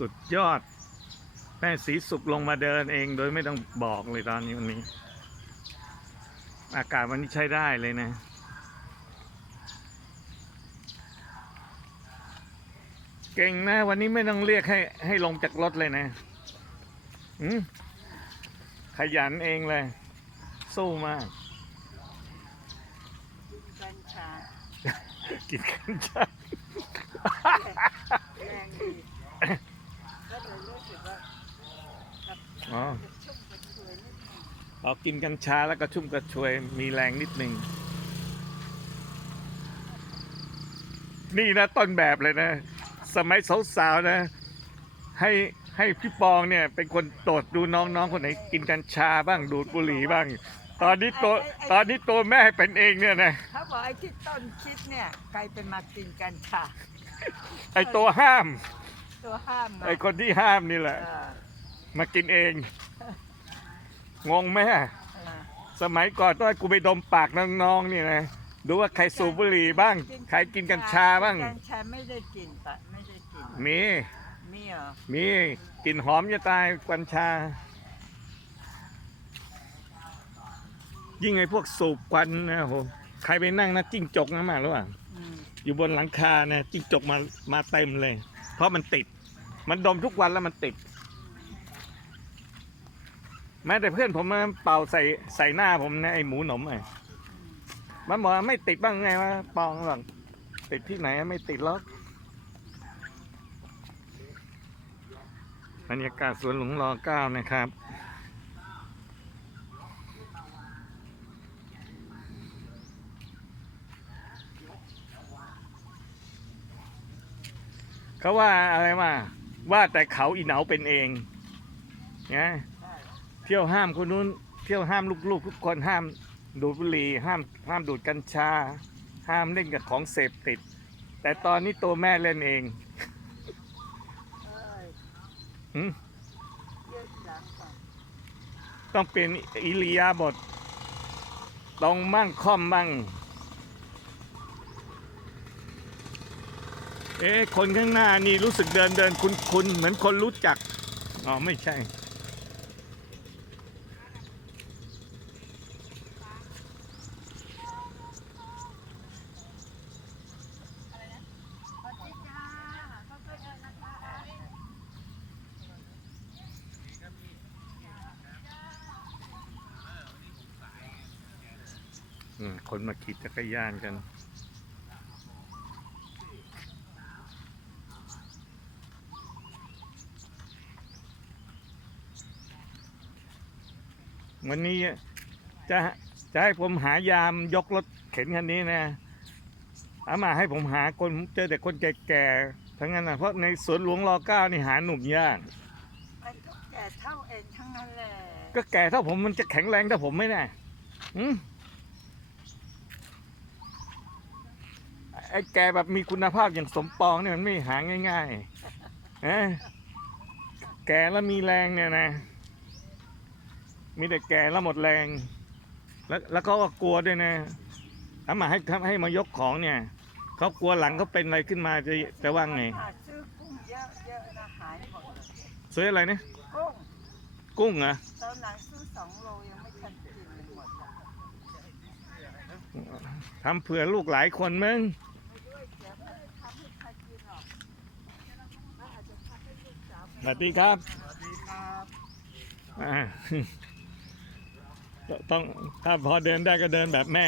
สุดยอด แม่สีสุกลงมาเดินเองโดยไม่ต้องบอกเลยตอนนี้วันนี้ อากาศวันนี้ใช้ได้เลยนะ เก่งนะ วันนี้ไม่ต้องเรียกให้ให้ลงจากรถเลยนะอืมขยันเองเลย สู้มากกัญชากินกัญชาแรงดีก็เลยรู้สึกว่ากับ อ๋อชุ่มกระชวยนิดหนึงออกกินกัญชาแล้วก็ชุ่มกระชวย มีแรงนิดนึงนี่นะต้นแบบเลยนะ สมัยสาวๆนะ ให้ให้พี่ปองเนี่ย เป็นคนตรวจดูน้องๆคนไหนกินกัญชาบ้างดูดบุหรี่บ้าง ตอนนี้ตัวตอนนี้ตัวแม่เป็นเองเนี่ยนะเขาบอกไอ้ที่ต้นคิดเนี่ยกลายเป็นมากินกัญชาไอตัวห้าม ตัวห้ามมาไอคนที่ห้ามนี่แหละเออ มากินเอง งงไหมอะเออสมัยก่อนต้องให้กูไปดมปากน้องๆนี่นะดูว่าใครสูบบุหรี่บ้าง ใครกินกัญชาบ้าง กัญชาไม่ได้กินปะไม่ได้กิน มี มีเหรอ มีกลิ่นหอมจะตายกัญชา ยิ่งไอ้พวกสูบควันนะโหใครไปนั่งนะจิ้งจกนะมาหรือเปล่าอืมอยู่บนหลังคาเนี่ยจิ้งจกมามาเต็มเลย เพราะมันติด มันดมทุกวันแล้วมันติด แม้แต่เพื่อนผมมาเป่าใส่ใส่หน้าผมนะไอ้หมูหนมไอ้มันบอกว่าไม่ติดบ้างไงวะปองหรอกติดที่ไหนไม่ติดหรอกบรรยากาศสวนหลวงรอเก้านะครับ เขาว่าอะไรมาว่าแต่เขาอีเหนาเป็นเองนะ ที่ยวห้ามคนนู้นเที่ยวห้ามลูกๆทุกคนห้ามดูดบุหรี่ห้ามห้ามดูดกัญชา ห้ามเล่นกับของเสพติด แต่ตอนนี้ตัวแม่เล่นเองเอ้ยหืมยืดหลังก่อนต้องเป็นอิริยาบถตรงมั่งค่อมมั่ง เอ๊ะ คนข้างหน้านี่รู้สึกเดินเดินคุ้นคุ้นๆเหมือนคนรู้จัก อ๋อ ไม่ใช่ คนมาขี่จักรยานกันวันนี้จะจะให้ผมหายามยกรถเข็นคันนี้นะเอามาให้ผมหาคนเจอแต่คนแก่ๆทั้งนั้นนะเพราะในสวนหลวงรอเก้านี่หาหนุ่มยากไอ้ก็แก่เท่าเองทั้งนั้นแหละก็แก่เท่าผมมันจะแข็งแรงเท่าผมไหมน่ะหื ไอ้แกแบบมีคุณภาพอย่างสมปองเนี่ยมันไม่หาง่ายๆเอ้แก่แล้วมีแรงเนี่ยนะ มีแต่แก่แล้วหมดแรง แล้วแล้วเขาก็กลัวด้วยนะถ้ามาให้ทำให้มายกของเนี่ยเขากลัวหลังเขาเป็นอะไรขึ้นมาจะจะว่าไงหาซื้อกุ้งเยอะๆนะหายหมดเลยซื้ออะไรเนี่ยกุ้งกุ้งเหรอตอนหลังซื้อสองโลยังไม่ทันกินเลยหมดละทำเผื่อลูกหลายคนมึง สาวสวัสดีครับ สวัสดีครับอ่าต้องถ้าพอเดินได้ก็เดินแบบแม่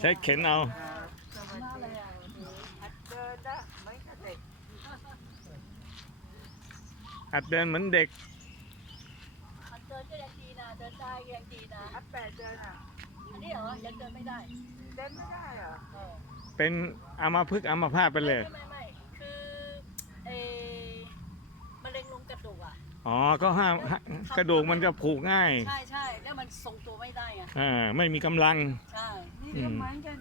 ใช้เข็นเอาครับสวัสดีหัดเดินนะไม่กระเด็กหัดเดินเหมือนเด็กมันเดินก็ยังดีนะเดินได้ก็ยังดีนะอัดแปดเดินอะอันนี้เหรอยังเดินไม่ได้เดินไม่ได้เหรอเออเป็นอามาพึกษ์อามาพาตไปเลยไม่ไม่ไม่คือเออมะเร็งลงกระดูก อะอ๋อก็ห้ามกระดูกมันจะผูกง่ายใช่ใช่แล้วมันทรงตัวไม่ได้ไงอ่าไม่มีกำลัง ใช่นี่อืก็มเหมือนกัน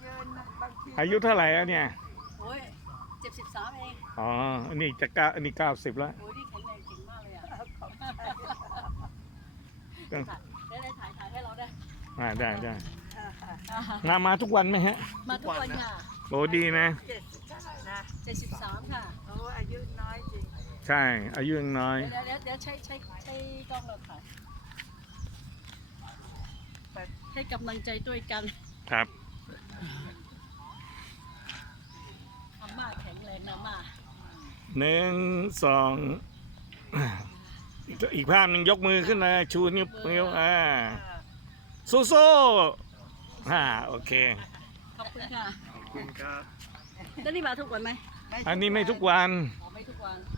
เดินนะบางทีอายุเท่าไหร่แล้วเนี่ยโอ้ยเจ็ดสิบสามเองอ๋ออันนี้จะเก้าอันนี้เก้าสิบแล้วโอ้ยนี่แข็งแรงเก่งมากเลยอะของไทยต้องได้ได้ถ่ายถ่ายให้เราได้อ่าได้ได้อ่าฮะนามาทุกวันไหมฮะ มาทุกวันค่ะโอ้ดีนะเจ็ดสิบเท่าไหร่นะเจ็ดสิบสามค่ะโอ้อายุน้อยจริง ใช่ อายุยังน้อย เดี๋ยวเดี๋ยวเดี๋ยวใช้ใช้ใช้กล้องเราถ่ายให้กำลังใจด้วยกันครับอาม่าแข็งแรงนะอาม่าหนึ่งสองอีกภาพหนึ่งยกมือขึ้นเลยชูนิ้วนิ้วอ่าสู้สู้ๆอ่าโอเค ขอบคุณค่ะขอบคุณครับแล้วนี่มาทุกวันไหมอันนี้ไม่ทุกวันอ๋อไม่ทุกวันอ่า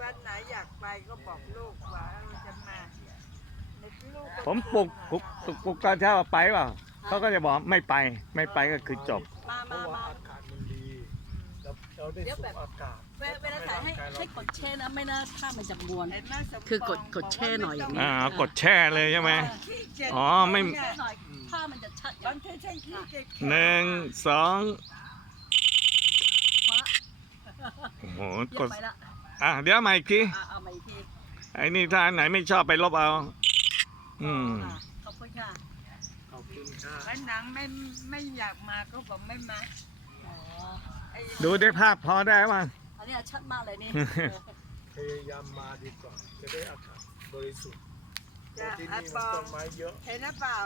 วันไหนอยากไปก็บอกลูกว่าเราจะมาลูกก็ผมปลุกปลุกปลุกปลุกตอนเช้าว่าไปเปล่าเขาก็จะบอกไม่ไปไม่ไปก็คือจบ มาเพมาราะว่ามา อากาศมันดีเราเราได้เดี๋ยวสูแบดบอากาศเวลเวลาถ่ายให้ให้กดแช่นะไม่น่าถ้ามันจะมวน เห็นไหมสมปงคือกดกดแช่หน่อยอย่างนี้ อ่ากดแช่เลยใช่ไหม ขี้เกียจอ๋อไม่เนี่ยแช่หน่อยถ้ามันจะชัดบางทีฉันขี้เกียจหนึ่งสองพอละโอ้โหเยี่กยดมไปละ อะเดี๋ยวใหม่อีกทีอะเอามาอีกทีไอ้นี่ถ้าอันไหนไม่ชอบไปลบเอา อืมอะขอบคุณค่ะขอบคุณครับวันหนังไม่ไม่อยากมาก็บอกไม่มาอ๋อไอ้ดูได้ภาพพอได้ป่ะ อันนี้ชัดมากเลยนี่ พยายามมาดีกว่า จะได้อากาศบริสุทธิ์เพจะราะที่อานี่ปมันอต้งนไม้เยอะ เห็นหรือเปล่า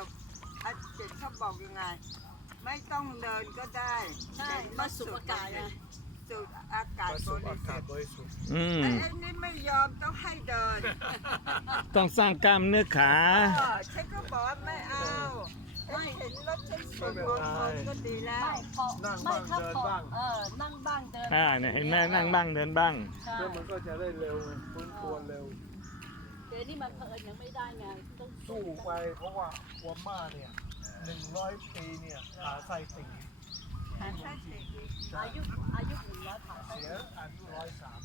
อาเจ็ดเขาบอกยังไง ไม่ต้องเดินก็ได้ใช่มาสูบอากาศไง สูดอากาศมาบสูดริอาสุกาศทธิ์บริสุทธิ์อืมไอ้ไอ้นี่ไม่ยอมต้องให้เดินต้องสร้างกล้ามเนื้อขาเออฉันก็บอกว่าไม่เอาไม่เห็นรถฉันสวนมองคนก็ดีแล้ว ไม่พอไม่ถ้าพอเออ นั่งบ้างเดินอ่าเนี่ยเห็นไหมนั่งบ้างเดินบ้าง ใช่เพื่อมันก็จะได้เร็วฟื้นตัวเร็ว เดี๋ยวนี้มันเผอิญยังไม่ได้ไงต้องสู้ไปเพราะว่าวัวม่าเนี่ยหนึ่งร้อยปีเนี่ยขาใส่ติ่งหาใช่สิ อายุอายุหนึ่งร้อยผ่านไปเสียอายุร้อยสาม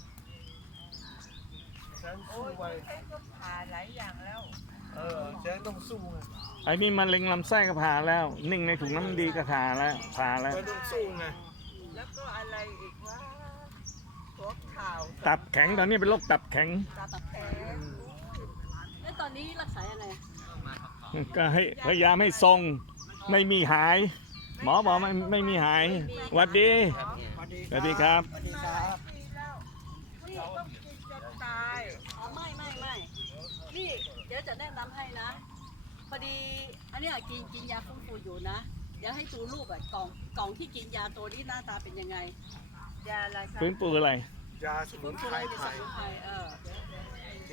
ฉันโอ้สู้ยไปฉันก็ผ่าหลายอย่างแล้ว เออฉันต้องสู้ไงไอ้นี่มันเล็งลำไส้ก็ผ่าแล้วนิ่งในถุงน้ำดีก็ผ่าแล้วผ่าแล้วฉันต้องสู้ไงแล้วก็อะไรอีกว่าหัวข่าวตับแข็งตอนนี้เป็นโรคตับแข็งตับแข็งแล้วตอนนี้รักษายังไงก็ให้พยายามให้ทรงไม่มีหาย หมอบอกไม่ไม่มีหายหวัดดีสวัสดีครับ สวัสดีครับปีแล้วนี่ต้องกินจนตายอ๋อไม่ไม่ไม่นี่เดี๋ยวจะแนะนำให้นะ พอดีอันเนี้ยกินกินยาฟื้นฟูอยู่นะ เดี๋ยวให้ดูรูปอะกล่องกล่องที่กินยาตัวนี้หน้าตาเป็นยังไง ยาอะไรครับฟื้นฟูอะไร ยาสมุนไพรเป็นไทสยมุนไพรเออ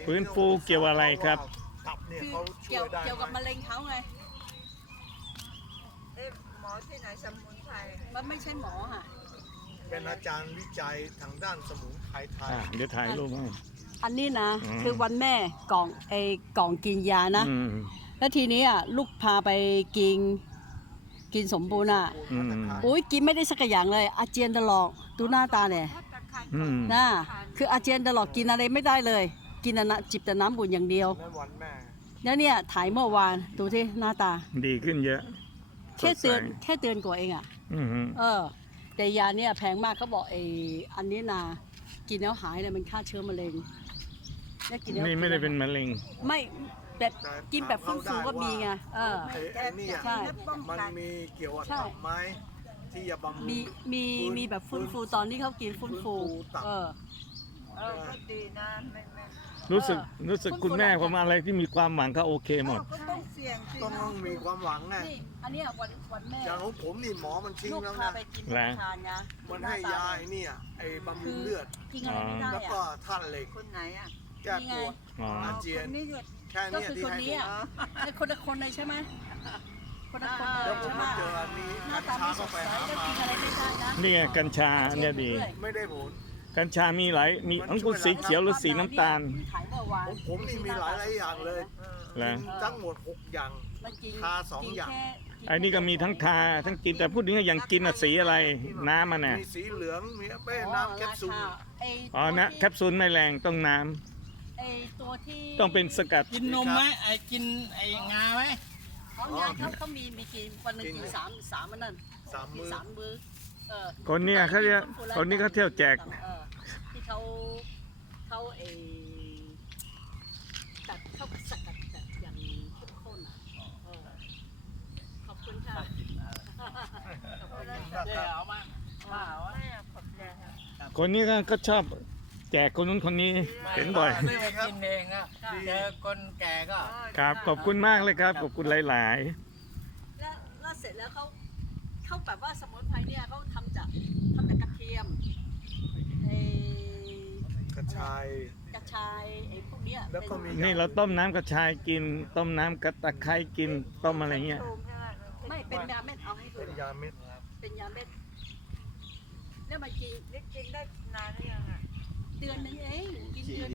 ฟื้นฟูเกี่ยวอะไรครับ ตับเนี่ยคือเขาช่เกี่ยววยได้เกี่ยวกับไหม มะเร็งเขาไง เอ๊ะหมอที่ไหน สมุนไพรมันไม่ใช่หมอค่ะ เป็นอาจารย์วิจัยทางด้านสมุนไพรไทย อ่าเดี๋ยวถ่ายรูปให้ อันนี้นะ อืม คือวันแม่กล่องไอ้กล่องกินยานะ อืม แล้วทีนี้อะลูกพาไปกิน กินสมบูรณ์อะอืม อุ้ยกินไม่ได้สักอย่างเลย อาเจียนตลอดดูหน้าตาเนี่ยพัตตาคารอืมน่าคืออาเจียนตลอดกินอะไรไม่ได้เลย กินแต่น้ำจิบแต่น้ำบุญอย่างเดียว นั่นวันแม่ แล้วเนี่ยถ่ายเมื่อวานดูที่หน้าตา ดีขึ้นเยอะ แค่เตือนสดใส แค่เตือนกว่าเองอะ อืมเออ แต่ยาเนี่ยแพงมากเขาบอกไอ้อันนี้นะกินแล้วหายเนี่ยมันฆ่าเชื้อมะเร็งแล้วกินแล้วนี่ไม่ได้เป็นมะเร็ง ไม่แบบกินแบบฟื้นฟูก็มีไงเออ ไอ้ไอ้เนี่ยใช่ มันมีเกี่ยวกับใช่ตับไหมที่จะบำรุง มีมีฟื้นมีแบบฟื้นฟูตอนที่เขากินฟื้นฟู ฟื้นฟูตับ เออ เออก็ดีนะไม่ไม่ รู้สึกรู้สึกคุณแม่ผมอะไรที่มีความหวังก็โอเคหมด ก็ต้องเสี่ยงสิต้องต้องมีความหวังไงนี่อันเนี้ยวันวันแม่อย่างของผมนี่หมอมันทิ้งลูกแล้วพานะไปกินแล้วทานนะมันให้ยาไอ้เนี่ยไอ้บำรุงเลือด กินอะไรไม่ได้แล้วก็อะท่านเหล็กคนไหนอะแก้ปวดอ๋อ อาเจียน คนนี่หยุด แค่ก็เนี้คือที่คนให้นี้ผมอะไอ้คนละคนเลยใช่ไหมคนละคนเลแล้ยวผมใช่ไหมมาเจออันนี้หน้ากัญตาชาไม่สเข้าดไปใสหาแล้วมากินอะไรไม่ได้นะนี่ไงกัญชาเนี่ยดี ไม่ได้ผล กัญชามีหลายมีทั้งคุณสีเขียวหรือสีน้ำตาลขายเมื่อวานผมผมนี่มีหลายหลายอย่างเลยแล้วทั้งหมดหกอย่าง มันกินทาสองอย่างกินแค่ไอ้นี่ก็มีทั้งทาทั้งกินแต่พูดถึงอย่างกินอะสีอะไรน้ำมันน่ะมีสีเหลืองมีเป้น้ำแคปซูลไอ้อ๋อตัวนะที่แคปซูลไม่แรงต้องน้ไอ้ตัวที่ำต้องเป็นสกัดกินนมไหมไอ้กินไอ้งาไหมของงานเขาเขามีมีกินวันหนึ่งกินสามสามอันนั่นสามกินมือสามมื้อเออคนเนี้ยเขาเรียกคนนี้เขาเที่ยวแจกเออที่เขาเขาเออตัดเข้าสกัดแบบอย่างเข้มข้นอะเออขอบคุณค่ะขอบคุณค่ะเดี๋ยวเอามามาเอาแม่ขอบใจครับครับคนนี้ก็ก็ชอบแจกคนนู้นคนนี้เห็นบ่อยซื้อไปกินเองอะเจอคนแก่ก็ ครับขอบคุณมากเลยครับขอบคุณหลายแล้วแล้วเสร็จแล้วเขาเขาแบบว่าสมุนไพรเนี่ยเขาทำจากทำจากกระเทียมไอ้ กระ ชาย กระชายไอ้พวกเนี้ยแล้วก็มีๆนี่เราต้มน้ำกระชายกิน ต้มน้ำกระตะไคร้กิน ต้มอะไรเงี้ยตูมใช่ไหมไม่เป็นยาเม็ดเอาให้ดูเป็นยาเม็ดเป็นยาเม็ดแล้วมันกินนี่กินได้นานหรือยังอะ เดือนนึงเองกินเดือน